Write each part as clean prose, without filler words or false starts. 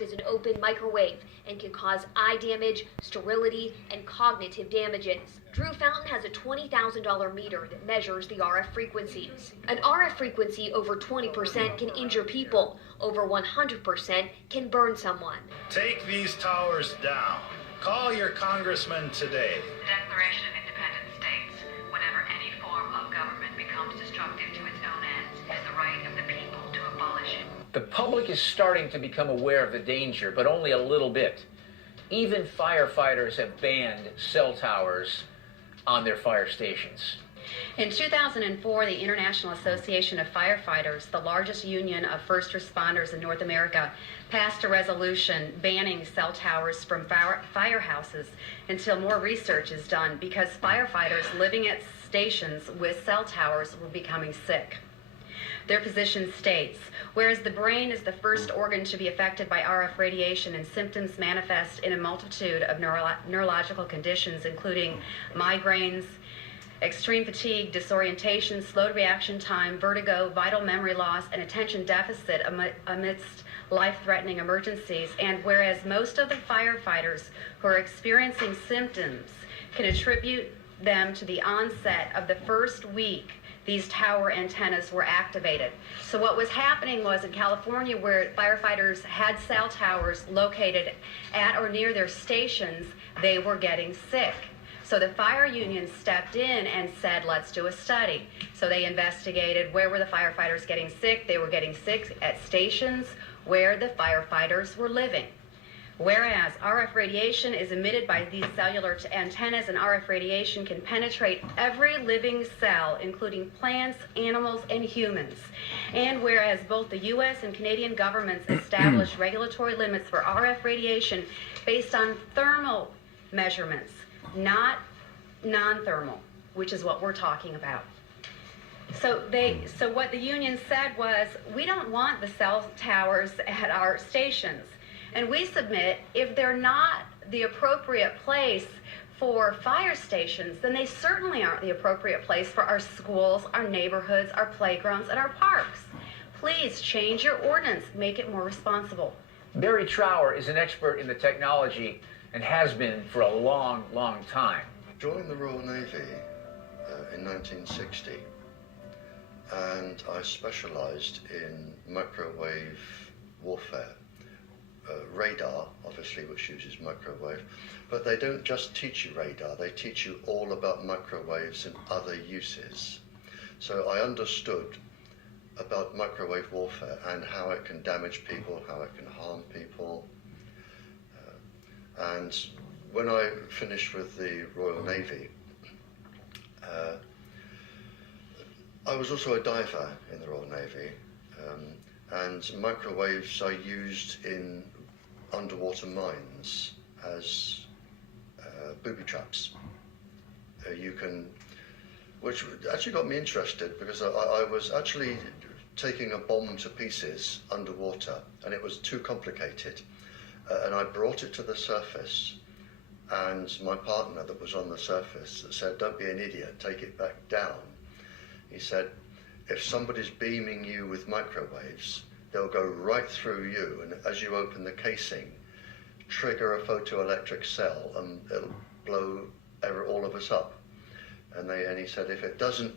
as an open microwave and can cause eye damage, sterility, and cognitive damages. Drew Fountain has a $20,000 meter that measures the RF frequencies. An RF frequency over 20% can injure people. Over 100% can burn someone. Take these towers down. Call your congressman today. The Declaration of Independent States, whenever any form of government becomes destructive to its own ends, is the right of the people to abolish it. The public is starting to become aware of the danger, but only a little bit. Even firefighters have banned cell towers on their fire stations. In 2004, the International Association of Firefighters, the largest union of first responders in North America, passed a resolution banning cell towers from firehouses until more research is done, because firefighters living at stations with cell towers were becoming sick. Their position states, whereas the brain is the first organ to be affected by RF radiation and symptoms manifest in a multitude of neurological conditions, including migraines, extreme fatigue, disorientation, slowed reaction time, vertigo, vital memory loss, and attention deficit amidst life-threatening emergencies. And whereas most of the firefighters who are experiencing symptoms can attribute them to the onset of the first week these tower antennas were activated. So what was happening was in California, where firefighters had cell towers located at or near their stations, they were getting sick. So the fire union stepped in and said, let's do a study. So they investigated where were the firefighters getting sick. They were getting sick at stations where the firefighters were living. Whereas RF radiation is emitted by these cellular antennas, and RF radiation can penetrate every living cell, including plants, animals, and humans. And whereas both the U.S. and Canadian governments established regulatory limits for RF radiation based on thermal measurements, not non-thermal, which is what we're talking about. So what the union said was, we don't want the cell towers at our stations. And we submit, if they're not the appropriate place for fire stations, then they certainly aren't the appropriate place for our schools, our neighborhoods, our playgrounds, and our parks. Please change your ordinance, make it more responsible. Barry Trower is an expert in the technology and has been for a long, long time. Joined the Royal Navy in 1960, and I specialized in microwave warfare. Radar, obviously, which uses microwave, but they don't just teach you radar, they teach you all about microwaves and other uses. So I understood about microwave warfare and how it can damage people, how it can harm people. And when I finished with the Royal Navy, I was also a diver in the Royal Navy, and microwaves are used in underwater mines as booby traps. Which actually got me interested, because I was actually taking a bomb to pieces underwater, and it was too complicated. And I brought it to the surface, and my partner that was on the surface said, don't be an idiot, take it back down. He said, if somebody's beaming you with microwaves, they'll go right through you, and as you open the casing, trigger a photoelectric cell, and it'll blow all of us up. And he said, if it doesn't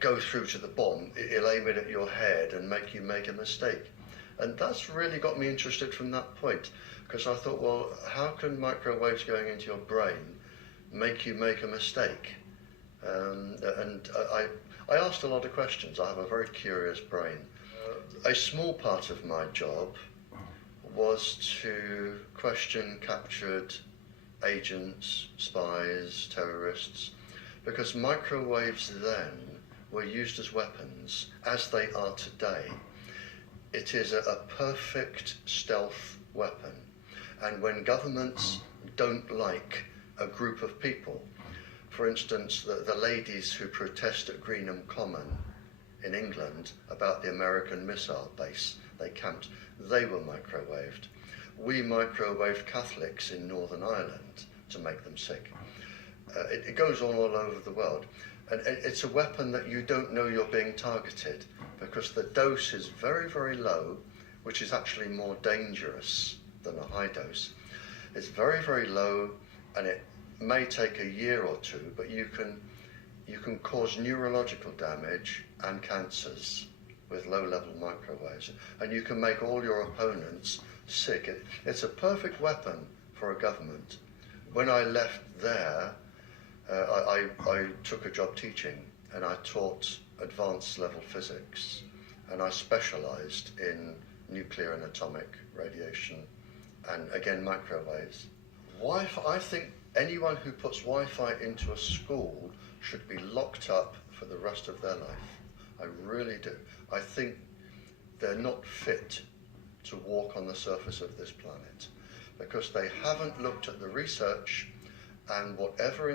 go through to the bomb, it'll aim it at your head and make you make a mistake. And that's really got me interested from that point, because I thought, well, how can microwaves going into your brain make you make a mistake? And I asked a lot of questions. I have a very curious brain. A small part of my job was to question captured agents, spies, terrorists, because microwaves then were used as weapons, as they are today. It is a perfect stealth weapon. And when governments don't like a group of people, for instance, the ladies who protest at Greenham Common in England about the American missile base they camped, they were microwaved. We microwaved Catholics in Northern Ireland to make them sick. It goes on all over the world. And it's a weapon that you don't know you're being targeted, because the dose is very, very low which is actually more dangerous than a high dose. It's very, very low, and it may take a year or two, but you can cause neurological damage and cancers with low-level microwaves, and you can make all your opponents sick. It's a perfect weapon for a government. When I left there, I took a job teaching, and I taught advanced level physics, and I specialized in nuclear and atomic radiation, and again microwaves. I think anyone who puts Wi-Fi into a school should be locked up for the rest of their life. I really do. I think they're not fit to walk on the surface of this planet because they haven't looked at the research, and whatever